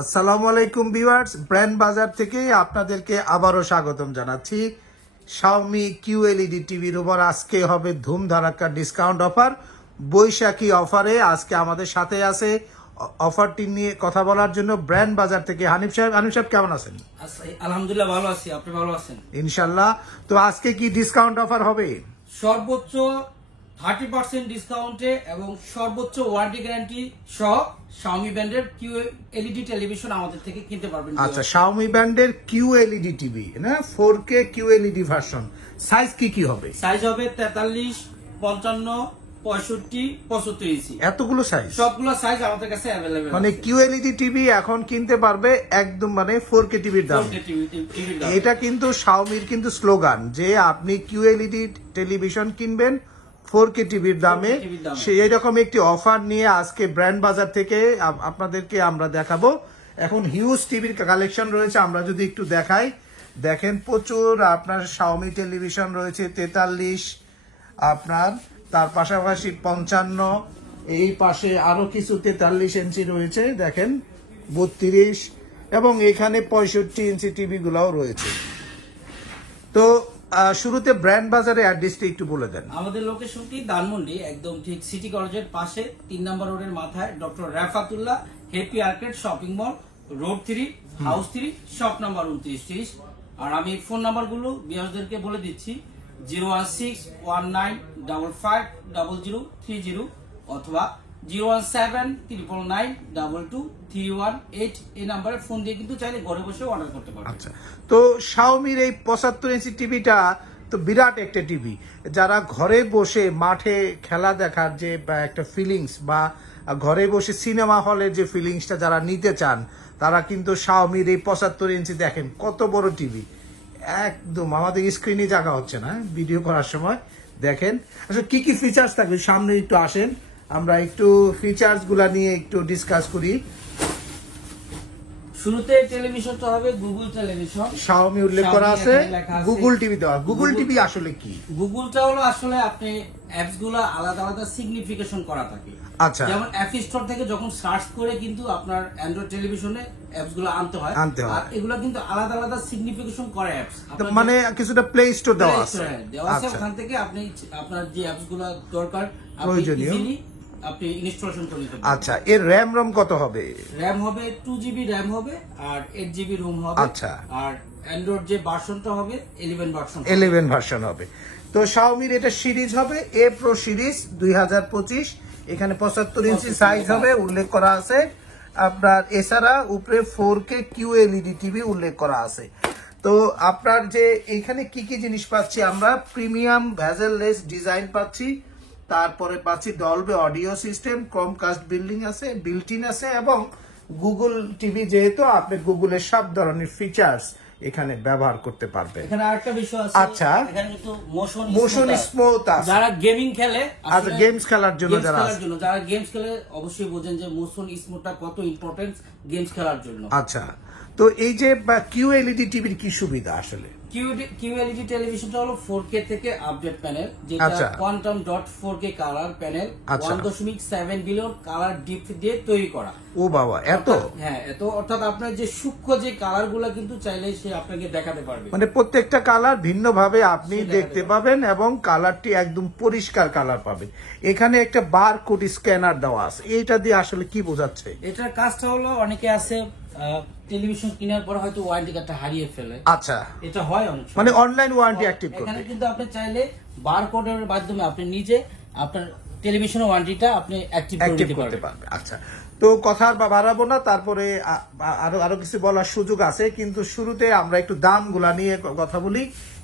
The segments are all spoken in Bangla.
আসসালামু আলাইকুম ভিউয়ার্স, ব্র্যান্ড বাজার থেকে আপনাদেরকে আবারও স্বাগতম জানাচ্ছি। শাওমি কিউএলইডি টিভির উপর আজকে হবে ধুম ধারাক্কা ডিসকাউন্ট অফার। বৈশাখী অফারে আজকে আমাদের সাথে আছে অফারটি নিয়ে কথা বলার জন্য ব্র্যান্ড বাজার থেকে হানিফ সাহেব। হানিফ সাহেব কেমন আছেন? আলহামদুলিল্লাহ ভালো আছি, আপনি ভালো আছেন? ইনশাল্লাহ। তো আজকে কি ডিসকাউন্ট অফার হবে? সর্বোচ্চ 30% ডিসকাউন্টে এবং সর্বোচ্চ ওয়ারেন্টি গ্যারান্টি সহ শাওমি ব্র্যান্ডের কিউএলইডি টেলিভিশন আমাদের থেকে কিনতে পারবেন। আচ্ছা, শাওমি ব্র্যান্ডের কিউএলইডি টিভি না, 4K কিউএলইডি ভার্সন। সাইজ কি হবে? সাইজ হবে 43, 55, 65, 75 ইঞ্চি। এতগুলো সাইজ? সবগুলো সাইজ আমাদের কাছে অ্যাভেলেবেল। মানে কিউএলইডি টিভি এখন কিনতে পারবে একদম মানে 4K টিভির দাম। এটা কিন্তু শাওমির কিন্তু স্লোগান যে আপনি কিউএলইডি টেলিভিশন কিনবেন 4K টিভির দামে। সেই রকম একটি অফার নিয়ে আজকে ব্র্যান্ড বাজার থেকে আপনাদেরকে আমরা দেখাবো। এখন হিউজ টিভির কালেকশন রয়েছে, আমরা যদি একটু দেখাই, দেখেন প্রচুর আপনার শাওমি টেলিভিশন রয়েছে 43, আপনার তার পাশাপাশি 55, এই পাশে আরো কিছু 43 ইঞ্চি রয়েছে, দেখেন 32, এবং এখানে 65 ইঞ্চি টিভি গুলাও রয়েছে। তো শুরুতে ব্র্যান্ড বাজারে অ্যাড্রেসটি একটু বলে দেন। আমাদের লোকেশনটি ধানমন্ডি, একদম ঠিক সিটি কলেজের পাশে 3 নম্বর রোডের মাথায় doctor Rafatullah happy arcade shopping mall, road 3, house 3, shop number 2930। আর আমি ফোন নাম্বারগুলো বিয়ারদেরকে বলে দিচ্ছি, 01619550030 অথবা 01799922318। এই নাম্বারে ফোন দিয়ে কিন্তু চাইলে ঘরে বসে অর্ডার করতে পারবেন। আচ্ছা, তো শাওমির এই 75 ইঞ্চি টিভিটা তো বিরাট একটা টিভি। যারা ঘরে বসে মাঠে খেলা দেখার যে একটা ফিলিংস, বা ঘরে বসে সিনেমা হলের যে ফিলিংসটা যারা নিতে চান, তারা কিন্তু শাওমির এই 75 ইঞ্চি, দেখেন কত বড় টিভি, একদম আমাদের স্ক্রিনে জায়গা হচ্ছে না ভিডিও করার সময়। দেখেন আসলে কি কি ফিচার্স থাকবে, সামনে একটু আসেন, আমরা একটু ফিচার্স গুলা নিয়ে একটু ডিসকাস করি। শুরুতে টেলিভিশনটা হবে গুগল টেলিভিশন, শাওমি উল্লেখ করা আছে, গুগল টিভি দেওয়া। গুগল টিভি আসলে কি? গুগলটা হলো আসলে আপনি অ্যাপস গুলো আলাদা আলাদা সিগনিফিকেশন করা থাকে। আচ্ছা, যেমন অ্যাপ স্টোর থেকে যখন সার্চ করে কিন্তু আপনার অ্যান্ড্রয়েড টেলিভিশনে অ্যাপস গুলো আনতে হয়, আর এগুলো কিন্তু আলাদা আলাদা সিগনিফিকেশন করে অ্যাপস। মানে কিছুটা প্লে স্টোর দেওয়া আছে। ওখান থেকে আপনি আপনার যে অ্যাপস গুলো দরকার প্রয়োজনীয় আপনি ইনস্টলেশন করে নিতে পারবেন। আচ্ছা, এর র‍্যাম রম কত হবে? র‍্যাম হবে 2GB র‍্যাম হবে, আর 8GB রোম হবে। আচ্ছা, আর অ্যান্ড্রয়েড যে ভার্সনটা হবে 11 ভার্সন হবে। তো শাওমির এটা সিরিজ হবে এ প্রো সিরিজ 2025। এখানে 75 ইঞ্চি সাইজ হবে, উল্লেখ করা আছে আপনার। এছাড়া উপরে 4K কিউএলইডি টিভি উল্লেখ করা আছে। তো আপনার যে এখানে কি কি জিনিস পাচ্ছি আমরা, প্রিমিয়াম ভেজেললেস ডিজাইন পাচ্ছি, তারপরে পাচ্ছি ডলবে অডিও সিস্টেম, ক্রোমকাস্ট বিল্ট-ইন আছে, এবং গুগল টিভি যেহেতু আপনি গুগলের সব ধরনের ফিচার্স এখানে ব্যবহার করতে পারবেন। এখানে আরেকটা বিষয় আছে, আচ্ছা, এখানে কিন্তু মোশন স্মুথ আছে। যারা গেমিং খেলে, আচ্ছা, গেমস খেলার জন্য যারা গেমস খেলে অবশ্যই বোঝেন যে মোশন স্মুথটা কত ইম্পর্টেন্ট গেমস খেলার জন্য। আচ্ছা, তো এই যে কিউএলইডি টিভির কি সুবিধা আসলে? কিউএলইডি টেলিভিশনটা হলো 4K থেকে আপডেট প্যানেল, যেটা quantum dot 4K colour panel, 1.7 billion colour deep দিয়ে তৈরি করা। ও বাবা, এত? হ্যাঁ, এত। অর্থাৎ আপনার যে সূক্ষ্ম যে কালার গুলা কিন্তু চাইলে সে আপনাকে দেখাতে পারবে। মানে প্রত্যেকটা কালার ভিন্ন ভাবে আপনি দেখতে পাবেন, এবং কালারটি একদম পরিষ্কার কালার পাবেন। এখানে একটা বারকোড স্ক্যানার দেওয়া আছে, এইটা দিয়ে আসলে কি বোঝাচ্ছে? এটার কাজটা হলো, অনেকে আছে টেলিভিশন কেনার পর হয়তো ওয়ারেন্টি কার্ডটা হারিয়ে ফেলে। আচ্ছা, এটা হয় অনেক সময়, মানে অনলাইন ওয়ারেন্টি অ্যাক্টিভ করতে। এখানে কিন্তু আপনি চাইলে বারকোডের মাধ্যমে আপনি নিজে আপনার টেলিভিশনের ওয়ারেন্টিটা আপনি অ্যাক্টিভ করতে পারবেন। আচ্ছা, তো কথা আর বাড়াবো না, তারপরে আরো কিছু বলার সুযোগ আছে, কিন্তু শুরুতে আমরা একটু দামগুলা নিয়ে কথা বলি।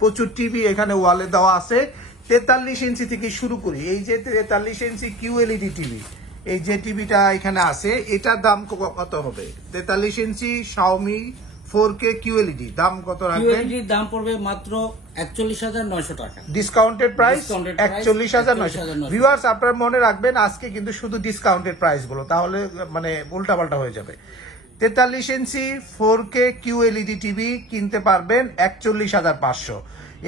প্রচুর টিভি এখানে ওয়ালে দেওয়া আছে, 43 ইঞ্চি থেকে শুরু করি। এই যে 43 ইঞ্চি কিউএলইডি টিভি, এই যে টিভিটা এখানে আছে, এটার দাম কত হবে? 43 ইঞ্চি শাওমি 4K কিউএলইডি দাম কত রাখবেন? কিউএলইডি দাম পড়বে মাত্র 41,900 টাকা। Discounted price 41,900। ভিউয়ার্স, আপনারা মনে রাখবেন আজকে কিন্তু শুধু ডিসকাউন্টেড প্রাইস গুলো, তাহলে মানে উল্টাপাল্টা হয়ে যাবে। 43 ইঞ্চি 4K কিউএলইডি টিভি কিনতে পারবেন 41,500।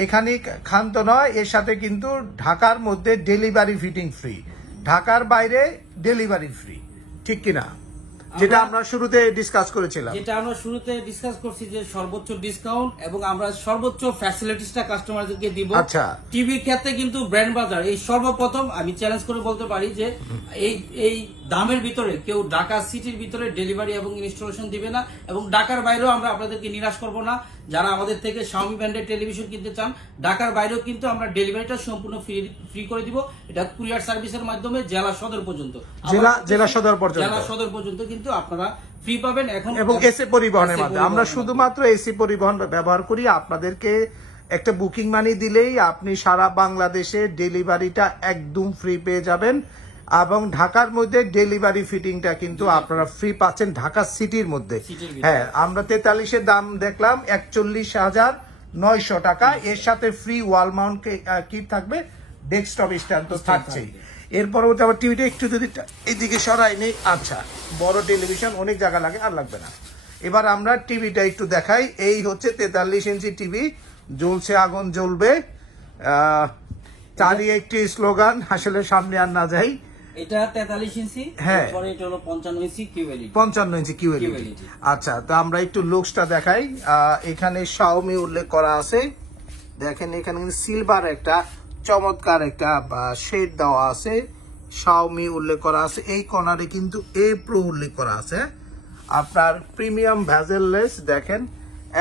এখানে ক্ষান্ত নয়, এর সাথে কিন্তু ঢাকার মধ্যে ডেলিভারি ফিটিং ফ্রি, ঢাকার বাইরে ডেলিভারি ফ্রি, ঠিক কিনা? যেটা আমরা শুরুতে ডিসকাস করেছিলাম, যেটা আমরা শুরুতে ডিসকাস করছি যে সর্বোচ্চ ডিসকাউন্ট এবং আমরা সর্বোচ্চ ফ্যাসিলিটিসটা কাস্টমারদেরকে দিব। আচ্ছা, টিভির ক্ষেত্রে কিন্তু ব্র্যান্ড বাজার এই সর্বপ্রথম আমি চ্যালেঞ্জ করে বলতে পারি যে এই দামের ভিতরে কেউ ঢাকা সিটির ভিতরে ডেলিভারি এবং ইনস্টলেশন দিবে না, এবং ঢাকার বাইরেও আমরা আপনাদেরকে নিরাশ করব না। যারা আমাদের থেকে শাওমি ব্র্যান্ডের টেলিভিশন কিনতে চান, ঢাকার বাইরেও কিন্তু আমরা ডেলিভারিটা সম্পূর্ণ ফ্রি করে দিব। এটা কুরিয়ার সার্ভিসের মাধ্যমে জেলা সদর পর্যন্ত জেলা সদর পর্যন্ত কিন্তু আপনারা ফ্রি পাবেন এখন, এবং এসি পরিবহনের মাধ্যমে। আমরা শুধুমাত্র এসি পরিবহন ব্যবহার করি। আপনাদেরকে একটা বুকিং মানি দিলেই আপনি সারা বাংলাদেশে ডেলিভারিটা একদম ফ্রি পেয়ে যাবেন, এবং ঢাকার মধ্যে ডেলিভারি ফিটিংটা কিন্তু আপনারা ফ্রি পাচ্ছেন ঢাকা সিটির মধ্যে। হ্যাঁ, আমরা 43-এর দাম দেখলাম 41,900 টাকা, এর সাথে ফ্রি ওয়াল মাউন্ট কিট থাকবে, ডেস্কটপ স্ট্যান্ড তো থাকছেই। এর পরবর্তী আবার টিভিটা একটু যদি এইদিকে সরাই নেই, আচ্ছা, বড় টেলিভিশন অনেক জায়গা লাগে, আর লাগবে না। এবার আমরা টিভিটা একটু দেখাই। এই হচ্ছে 43 ইঞ্চি টিভি, জ্বলছে আগুন জ্বলবে, চালিয়ে একটি স্লোগান, আসলে সামনে আর না যাই। এটা 43 ইঞ্চি, হ্যাঁ, পরে এটা হলো 55 ইঞ্চি কিউএলইডি। 55 ইঞ্চি কিউএলইডি। আচ্ছা, তো আমরা একটু লুকসটা দেখাই। এখানে শাওমি উল্লেখ করা আছে, দেখেন এখানে সিলভার একটা চমৎকার একটা শেড দেওয়া আছে, শাওমি উল্লেখ করা আছে। এই কর্নারে কিন্তু এ প্রো উল্লেখ করা আছে। আপনার প্রিমিয়াম ভেজেললেস, দেখেন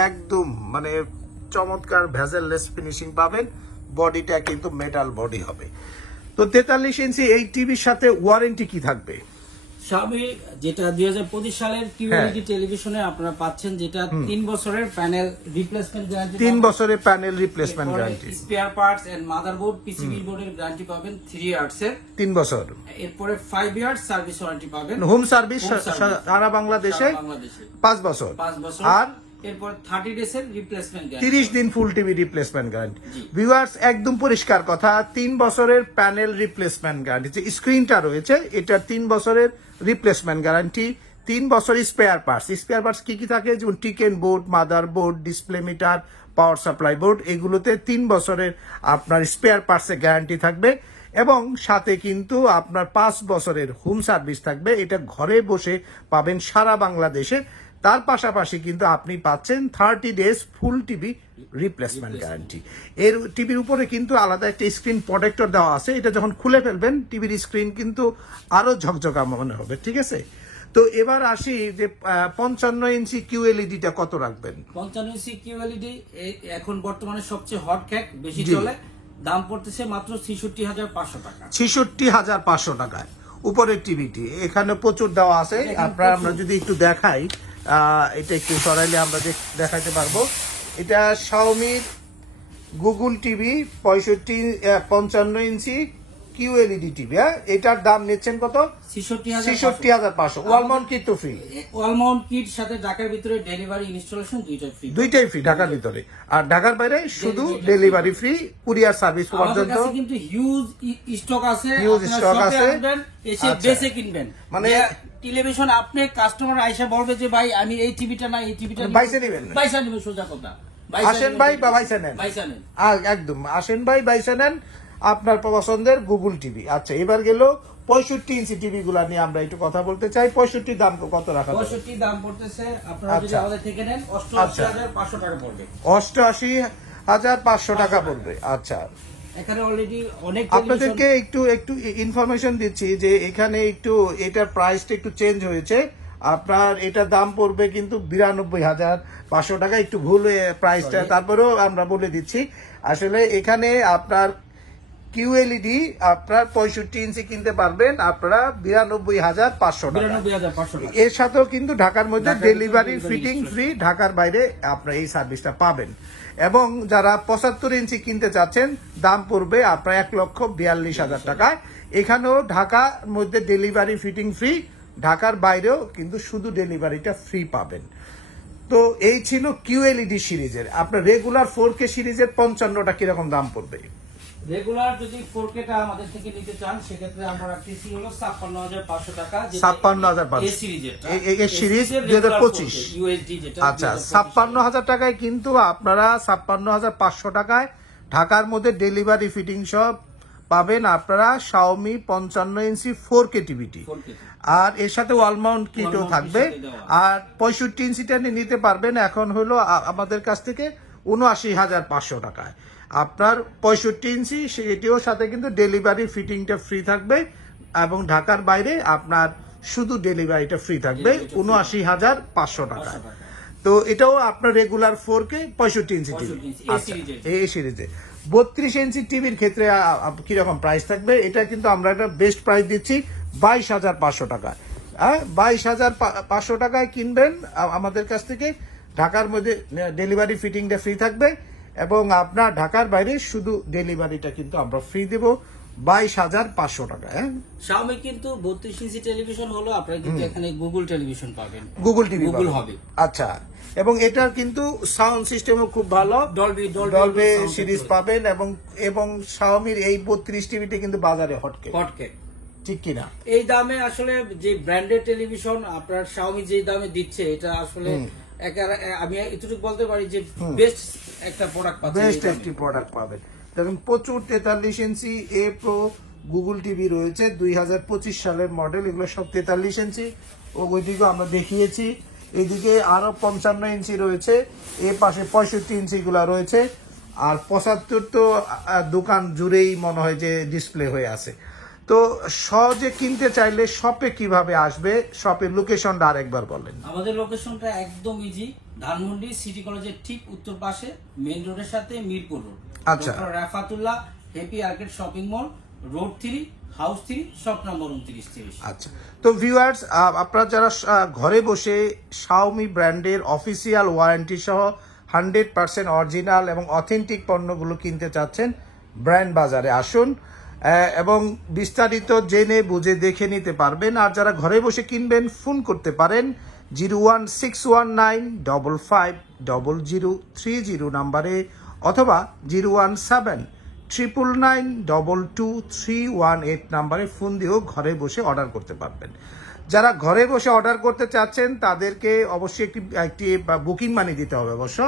একদম মানে চমৎকার ভেজেললেস ফিনিশিং পাবেন। বডিটা কিন্তু মেটাল বডি হবে। তো 43 ইঞ্চি এই টিভির সাথে ওয়ারেন্টি কি থাকবে? শাওমি যেটা 2025 সালের কিউএলইডি টেলিভিশনে আপনারা পাচ্ছেন, যেটা 3 বছরের প্যানেল রিপ্লেসমেন্ট গ্যারান্টি, 3 বছরের panel replacement guarantee, spare parts and motherboard PCB বোর্ডের গ্যারান্টি পাবেন 3 ইয়ার্স এর, 3 বছর। এরপরে 5 ইয়ার্স সার্ভিস ওয়ারেন্টি পাবেন। হোম সার্ভিস সারা বাংলাদেশে 5 বছর, আর এরপর 30 ডেজ এর রিপ্লেসমেন্ট গ্যারান্টি, 30 দিন ফুল টিভি রিপ্লেসমেন্ট গ্যারান্টি। ভিউয়ার্স, একদম পরিষ্কার কথা, 3 বছরের প্যানেল রিপ্লেসমেন্ট গ্যারান্টি। যে স্ক্রিনটা রয়েছে এটা 3 বছরের রিপ্লেসমেন্ট গ্যারান্টি, 3 বছর স্পেয়ার পার্টস। স্পেয়ার পার্টস কি কি থাকে? যেমন টিকেন board, mother board, display meter, power supply board, এগুলোতে 3 বছরের আপনার স্পেয়ার পার্টসের গ্যারান্টি থাকবে, এবং সাথে কিন্তু আপনার 5 বছরের হোম সার্ভিস থাকবে। এটা ঘরে বসে পাবেন সারা বাংলাদেশে। তার পাশাপাশি কিন্তু আপনি পাচ্ছেন 30 ডেজ ফুল টিভি রিপ্লেসমেন্ট গ্যারান্টি। এর টিভির উপরে কিন্তু আলাদা একটা স্ক্রিন প্রোটেক্টর দেওয়া আছে। এটা যখন খুলে ফেলবেন টিভির স্ক্রিন কিন্তু আরো ঝকঝকা মনে হবে, ঠিক আছে? তো এবার আসি যে 55 ইঞ্চি কিউএলইডিটা কত রাখবেন? 55 ইঞ্চি কিউএলইডি এখন বর্তমানে সবচেয়ে হট ক্যাক, বেশি চলে, দাম পড়তেছে মাত্র 66,500 টাকা। 66,500 টাকায় উপরের টিভিটি। এখানে প্রচুর দেওয়া আছে। আপনারা আমরা যদি একটু দেখাই, এটা একটু সরাইলে আমরা দেখাতে পারবো। এটা শাওমির গুগল টিভি 55 ইঞ্চি কিউএলইডি টিভি। এটার দাম নিচ্ছেন কত? 66,500। ওয়াল মাউন্ট কিট তো ফ্রি, ওয়াল মাউন্ট কিট সাথে ঢাকার ভিতরে ডেলিভারি ইনস্টলেশন দুইটাই ফ্রি ঢাকার ভিতরে, আর ঢাকার বাইরে শুধু ডেলিভারি ফ্রি, কুরিয়ার সার্ভিস পর্যন্ত। কিন্তু হিউজ স্টক আছে, এসে বেসে কিনবেন। মানে টেলিভিশন আপনি কাস্টমার আইসা বলবে যে ভাই আমি এই টিভিটা না এই টিভিটা বাইসে নেবেন, সোজা কথা, আসেন ভাই বা বাইসে নেন, একদম আসেন ভাই বাইসে নেন আপনার পছন্দের গুগল টিভি। আচ্ছা, এবার গেল 65 ইঞ্চি টিভি গুলা নিয়ে আমরা একটু কথা বলতে চাই। 65 দাম কত রাখা? 65 দাম পড়তেছে আপনারা যদি আমাদের থেকে নেন 88,500 টাকা পড়বে। 88,500 টাকা পড়বে। আচ্ছা, এখানে অলরেডি অনেক আপনাদেরকে একটু ইনফরমেশন দিচ্ছি যে এখানে একটু এটার প্রাইসটা একটু চেঞ্জ হয়েছে। আপনার এটা দাম পড়বে কিন্তু 92,500 টাকা, একটু ভুল প্রাইসটা, তারপরেও আমরা বলে দিচ্ছি। আসলে এখানে আপনার কিউএলইডি আপনার 65 ইঞ্চি কিনতে পারবেন আপনারা 92,500 টাকা। এর সাথেও কিন্তু ঢাকার মধ্যে ডেলিভারি ফিটিং ফ্রি, ঢাকার বাইরে আপনারা এই সার্ভিসটা পাবেন। এবং যারা 75 ইঞ্চি কিনতে চাচ্ছেন দাম পড়বে আপনার 1,42,000 টাকায়। এখানেও ঢাকার মধ্যে ডেলিভারি ফিটিং ফ্রি, ঢাকার বাইরেও কিন্তু শুধু ডেলিভারিটা ফ্রি পাবেন। তো এই ছিল কিউএলইডি সিরিজের। আপনার রেগুলার 4K সিরিজের 55টা কিরকম দাম পড়বে? রেগুলার যদি 4K টা আমাদের থেকে নিতে চান সেক্ষেত্রে আমরা রাখতেছি হলো 56,500 টাকা। 56,500 এই সিরিজের এই সিরিজ 2025 ইউএসডি যেটা। আচ্ছা, 56,000 টাকায় কিন্তু আপনারা 56,500 টাকায় ঢাকার মধ্যে ডেলিভারি ফিটিং সব পাবেন আপনারা Xiaomi 55 ইঞ্চি 4K টিভিটি, 4K আর এর সাথে ওয়াল মাউন্ট কিটও থাকবে। আর 65 ইঞ্চিটা নিতে পারবেন এখন হলো আমাদের কাছ থেকে ৭৯,৫০০ টাকায়। আপনার 65 ইঞ্চি সেটিও সাথে কিন্তু ডেলিভারি ফিটিংটা ফ্রি থাকবে, এবং ঢাকার বাইরে আপনার শুধু ডেলিভারিটা ফ্রি থাকবে ৭৯,৫০০ টাকায়। তো এটাও আপনার রেগুলার 4K 65 ইঞ্চি টিভি। এই সিরিজে 32 ইঞ্চি টিভির ক্ষেত্রে কিরকম প্রাইস থাকবে, এটা কিন্তু আমরা একটা বেস্ট প্রাইস দিচ্ছি 22,৫০০ টাকা। 22,৫০০ টাকায় কিনবেন আমাদের কাছ থেকে। ঢাকার মধ্যে ডেলিভারি ফিটিংটা ফ্রি থাকবে, এবং আপনার ঢাকার বাইরে শুধু ডেলিভারিটা কিন্তু আমরা ফ্রি দেব 22,৫০০ টাকা। Xiaomi কিন্তু 32 ইঞ্চি টেলিভিশন হলো, আপনারা কিন্তু এখানে গুগল টেলিভিশন পাবেন, গুগল টিভি গুগল হবে। আচ্ছা, এবং এটার কিন্তু সাউন্ড সিস্টেমও খুব ভালো, ডলবি সিরিজ পাবেন, এবং Xiaomi এই 32 টিভিতে কিন্তু বাজারে হটকে, ঠিক কিনা? এই দামে আসলে যে ব্র্যান্ডেড টেলিভিশন আপনার Xiaomi যে দামে দিচ্ছে, এটা আসলে আমি এতটুকু বলতে পারি যে বেস্ট একটা প্রোডাক্ট পাচ্ছেন, বেস্ট একটি প্রোডাক্ট পাবেন। দেখুন প্রচুর 43 ইঞ্চি এ প্রো গুগল টিভি রয়েছে, 2025 সালের মডেল, এগুলো সব 43 ইঞ্চি। ওইদিকে আমরা দেখিয়েছি, এদিকে আরো 55 ইঞ্চি রয়েছে, এ পাশে 65 ইঞ্চি গুলা রয়েছে, আর 75 তো দোকান জুড়েই মনে হয় যে ডিসপ্লে হয়ে আছে। তো সহজে কিনতে চাইলে শপে কিভাবে আসবে, শপের লোকেশনটা আরেকবার বলেন। আমাদের লোকেশনটা একদম ইজি, ধানমন্ডি সিটি কলেজের ঠিক উত্তর পাশে, মেইন রোডের সাথে মিরপুর রোড। আচ্ছা, doctor Rafatullah happy arcade shopping mall, road 3, house 3, shop number 2930। আচ্ছা, তো ভিউয়ার্স, আপনারা যারা ঘরে বসে Xiaomi ব্র্যান্ডের অফিসিয়াল ওয়ারেন্টি সহ 100% অরিজিনাল এবং অথেন্টিক পণ্যগুলো কিনতে চাচ্ছেন, ব্র্যান্ড বাজারে আসুন এবং বিস্তারিত জেনে বুঝে দেখে নিতে পারবেন। আর যারা ঘরে বসে কিনবেন, ফোন করতে পারেন 01619550030 নাম্বারে, অথবা 01799922318 নাম্বারে ফোন দিয়েও ঘরে বসে অর্ডার করতে পারবেন। যারা ঘরে বসে অর্ডার করতে চাচ্ছেন তাদেরকে অবশ্যই একটি বুকিং মানি দিতে হবে। অবশ্য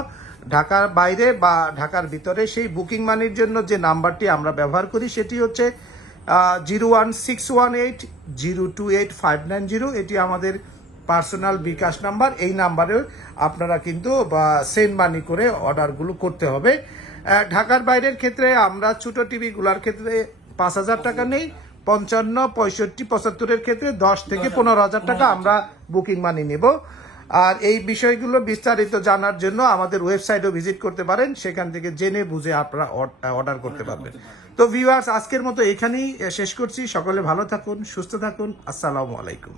ঢাকার বাইরে বা ঢাকার ভিতরে সেই বুকিং মানির জন্য যে নাম্বারটি আমরা ব্যবহার করি সেটি হচ্ছে 01618028590। এটি আমাদের পার্সোনাল বিকাশ নাম্বার। এই নাম্বারে আপনারা কিন্তু সেন্ড মানি করে অর্ডারগুলো করতে হবে। ঢাকার বাইরের ক্ষেত্রে আমরা ছোট টিভি গুলার ক্ষেত্রে 5,000 টাকা নেই, 55, 65, 75-এর ক্ষেত্রে 10 থেকে 15,000 টাকা আমরা বুকিং মানি নেব। আর এই বিষয়গুলো বিস্তারিত জানার জন্য আমাদের ওয়েবসাইটও ভিজিট করতে পারেন, সেখান থেকে জেনে বুঝে আপনারা অর্ডার করতে পারবেন। তো ভিউয়ার্স, আজকের মতো এখানেই শেষ করছি। সকলে ভালো থাকুন, সুস্থ থাকুন। আসসালামু আলাইকুম।